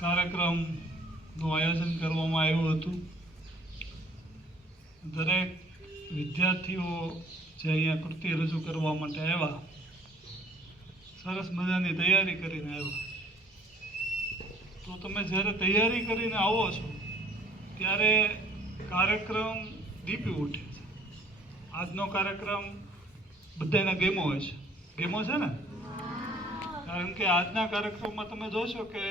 કાર્યક્રમનું આયોજન કરવામાં આવ્યું હતું. દરેક વિદ્યાર્થીઓ જે અહીંયા કૃતિ રજૂ કરવા માટે આવ્યા સરસ મજાની તૈયારી કરીને આવ્યા. તો તમે જ્યારે તૈયારી કરીને આવો છો ત્યારે કાર્યક્રમ દીપી ઉઠે છે. આજનો કાર્યક્રમ બધાના ગેમો હોય છે. ગેમો છે ને? કારણ કે આજના કાર્યક્રમમાં તમે જોશો કે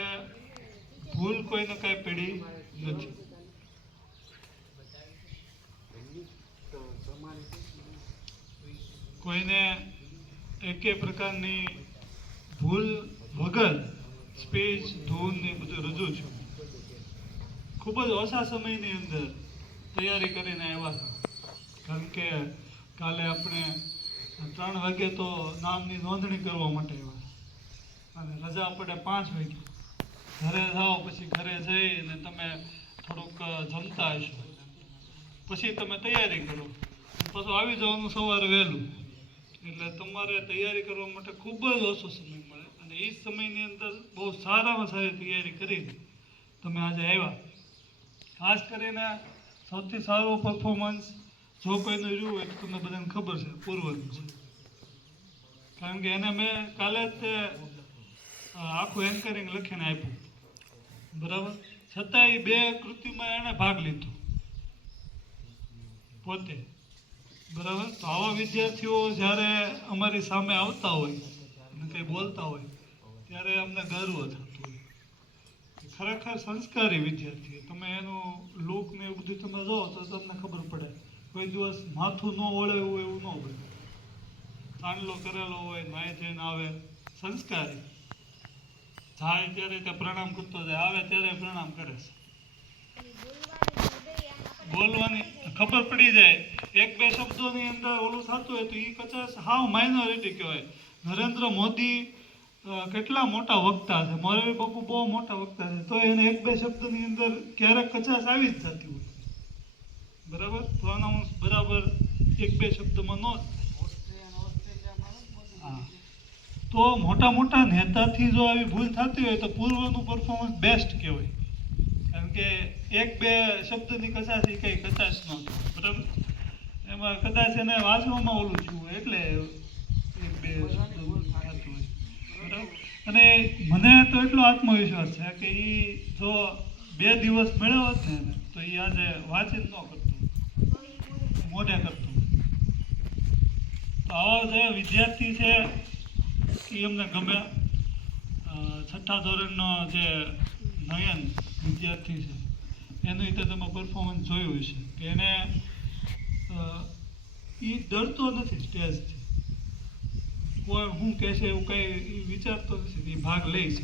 ભૂલ કોઈને કાંઈ પડી નથી. કોઈને એકે પ્રકારની ભૂલ વગર સ્પીચ ધૂન ને બધું રજૂ છું. ખૂબ જ ઓછા સમયની અંદર તૈયારી કરીને આવ્યા હતા. કારણ કે કાલે આપણે ત્રણ વાગે તો નામની નોંધણી કરવા માટે આવ્યા અને રજા પડે પાંચ વાગે. ઘરે જાઓ, પછી ઘરે જઈને તમે થોડુંક જમતા હશો. પછી તમે તૈયારી કરો. પાછું આવી જવાનું સવારે વહેલું. એટલે તમારે તૈયારી કરવા માટે ખૂબ જ ઓછો સમય મળે. અને એ સમયની અંદર બહુ સારામાં સારી તૈયારી કરીને તમે આજે આવ્યા. ખાસ કરીને સૌથી સારું પરફોર્મન્સ જો કોઈનું રહ્યું હોય તો તમને બધાને ખબર છે, પૂર્વનું છે. કારણ કે એને મેં કાલે જ તે આખું એન્કરિંગ લખીને આપ્યું. બરાબર? છતાંય બે કૃતિમાં એણે ભાગ લીધો. પોતે. બરાબર? તો આવા વિદ્યાર્થીઓ જ્યારે અમારી સામે આવતા હોય, અને કંઈ બોલતા હોય, ત્યારે અમને ગર્વ થતો હોય. ખરેખર સંસ્કારી વિદ્યાર્થી તમે એનું લુક ને એવું બધું તમે જો તો તમને ખબર પડે. કોઈ દિવસ માથું ન ઓળે એવું એવું ન હોય. તાંડલો કરેલો હોય નાય જઈને આવે. સંસ્કારી. જાય ત્યારે તે પ્રણામ કરતો જાય આવે ત્યારે પ્રણામ કરે છે. બોલવાની ખબર પડી જાય. એક બે શબ્દોની અંદર ઓલું થતું હોય તો એ કચાશ હાવ માઇનોરિટી કહેવાય. નરેન્દ્ર મોદી કેટલા મોટા વક્તા છે. મોરબી બાપુ બહુ મોટા વક્તા છે. તો એને એક બે શબ્દની અંદર ક્યારેક કચાશ આવી જ જતી હોય. બરાબર? પ્રોનાઉન્સ બરાબર એક બે શબ્દમાં ન હા. તો મોટા મોટા નેતાથી જો આવી ભૂલ થતી હોય તો પૂર્વનું પરફોર્મન્સ બેસ્ટ કહેવાય. કારણ કે એક બે શબ્દની કચાશ કંઈ કચાશ ન બરાબર? એમાં કદાચ એને વાંચવામાં ઓલું થયું એટલે એક બે બરાબર? અને મને તો એટલો આત્મવિશ્વાસ છે કે એ જો બે દિવસ મેળવ્યો હોત ને તો એ આજે વાંચી ન કરતું મોઢે કરતું તો આવા જે વિદ્યાર્થી છે એ અમને ગમે છઠ્ઠા ધોરણનો જે નયન વિદ્યાર્થી છે, એનું રીતે તમે પરફોર્મન્સ જોયું હશે કે એને એ ડરતો નથી સ્ટેજથી કોઈ હું કહેશે એવું કંઈ વિચારતો નથી એ ભાગ લઈ છે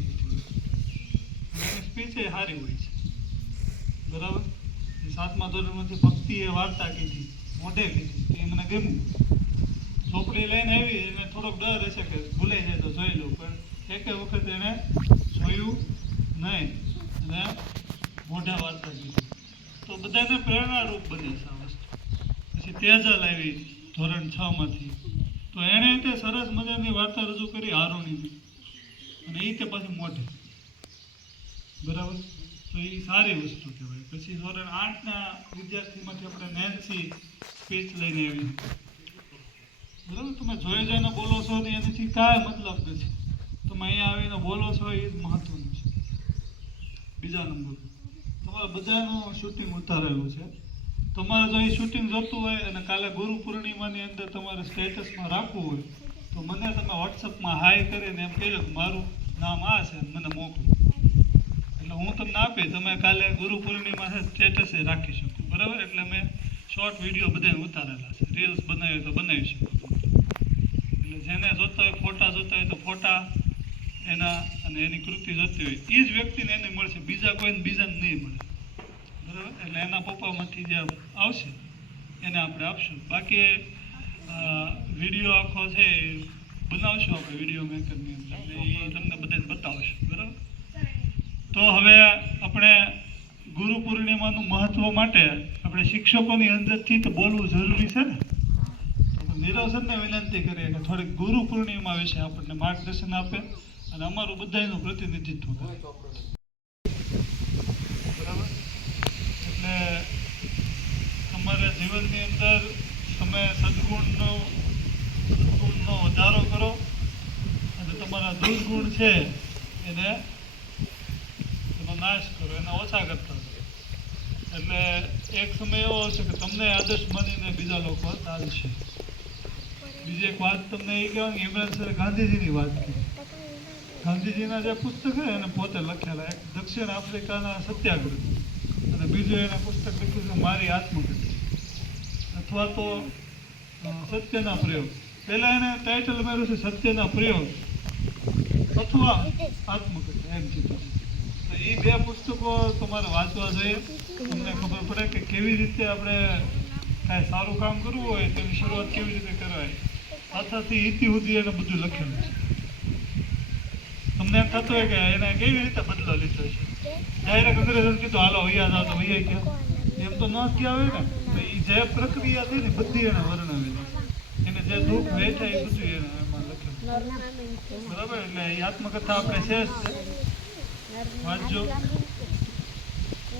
એની સ્પીચ એ સારી હોય છે. બરાબર? એ સાતમા ધોરણમાંથી ભક્તિએ વાર્તા કીધી, મોઢે કીધી એ મને ગમ્યું. ચોપડી લઈને આવી, એને થોડોક ડર હશે કે ભૂલાઈ જાય તો જોઈ લઉં. પણ એક વખત એને જોયું નહીં. અને મોઢા વાર્તા કીધી. તો બધાને પ્રેરણારૂપ બને છે આ વસ્તુ. પછી તેજલ આવી ધોરણ છ માંથી. તો એણે તે સરસ મજાની વાર્તા રજૂ કરી હારોણીની. અને એ તે પાછી મોઢે. બરાબર? તો એ સારી વસ્તુ કહેવાય. પછી ધોરણ આઠના વિદ્યાર્થીમાંથી આપણે નેન્સી સ્પીચ લઈને આવી બરાબર તમે જોઈ જોઈને બોલો છો ને એનાથી કાંઈ મતલબ નથી. તમે અહીંયા આવીને બોલો છો એ જ મહત્વનું છે. બીજા નંબર. તમારા બધાનું શૂટિંગ ઉતારેલું છે. તમારે જો એ શૂટિંગ જોતું હોય અને કાલે ગુરુ પૂર્ણિમાની અંદર તમારે સ્ટેટસમાં રાખવું હોય, તો મને તમે વોટ્સઅપમાં હાય કરીને એમ કહેજો કે મારું નામ આ છે મને મોકલો. એટલે હું તમને આપી તમે કાલે ગુરુ પૂર્ણિમા છે સ્ટેટસે રાખી શકો. બરાબર? એટલે મેં શોર્ટ વીડિયો બધાને ઉતારેલા છે. રીલ્સ બનાવી તો બનાવી શકો એટલે જેને જોતા હોય, ફોટા જોતા હોય તો ફોટા એના અને એની કૃતિ જોતી હોય એ જ વ્યક્તિને એને મળશે. બીજા કોઈને બીજાને નહીં મળે. બરાબર? એટલે એના પપ્પામાંથી જે આવશે, એને આપણે આપશું. બાકી વીડિયો આખો છે એ બનાવશું આપણે વીડિયો મેકરની અંદર. એ તમને બધાને બતાવશું. બરાબર? તો હવે સિનેમાનું મહત્વ માટે આપણે શિક્ષકોની અંદરથી તો બોલવું જરૂરી છે ને? નિરવસનને વિનંતી કરીએ કે થોડીક ગુરુ પૂર્ણિમા વિશે આપણને માર્ગદર્શન આપે અને અમારું બધાનું પ્રતિનિધિત્વ કરે. બરાબર? એટલે અમારા જીવનની અંદર તમે સદગુણનો સદગુણનો વધારો કરો અને તમારા દુર્ગુણ છે એને એનો નાશ કરો, એને ઓછા કરતા એટલે એક સમય એવો હશે કે તમને આદર્શ માનીને બીજા લોકો ચાલશે બીજી એક વાત તમને એ કહેવાય કે ઇમરાન સર ગાંધીજીની વાત કરી ગાંધીજીના જે પુસ્તક છે એને પોતે લખેલા, એક દક્ષિણ આફ્રિકાના સત્યાગ્રહ. અને બીજું એને પુસ્તક લખ્યું છે, મારી આત્મકથા. અથવા તો સત્યના પ્રયોગ. પહેલા એને ટાઇટલ માર્યું છે, સત્યના પ્રયોગ. અથવા આત્મકથા, એમ છે. એ બે પુસ્તકો તમારે વાંચવા જોઈએ. તમને ખબર પડે કે કેવી રીતે આપણે કાંઈ સારું કામ કરવું હોય તેની શરૂઆત કેવી રીતે કરવાય પાછળથી ઇતિ સુધી એને બધું લખેલું છે. તમને એમ થતું હોય કે એને કેવી રીતે બદલો લીધો છે? ડાયરેક્ટ અંગ્રેજોને કીધું, હાલો વૈયા જાઓ તો વૈયા ગયા એમ તો ન કહેવાય ને તો એ જે પ્રક્રિયા થઈ ને, બધી એને વર્ણવેલી એને જે દુઃખ વેઠાય એ બધું એને એમાં લખેલું બરાબર? એટલે એ આત્મકથા આપણે શેષ છે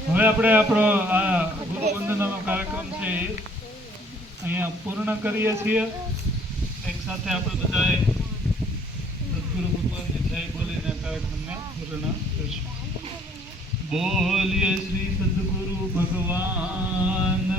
હવે આપણે આપણો આ ગુરુ વંદનાનો કાર્યક્રમ છે અહીંયા પૂર્ણ કરીએ છીએ. એક સાથે આપણે બધાએ સદગુરુ ભગવાનને જય બોલીને કાર્યક્રમને પૂર્ણ કરશું. બોલીએ શ્રી સદગુરુ ભગવાન.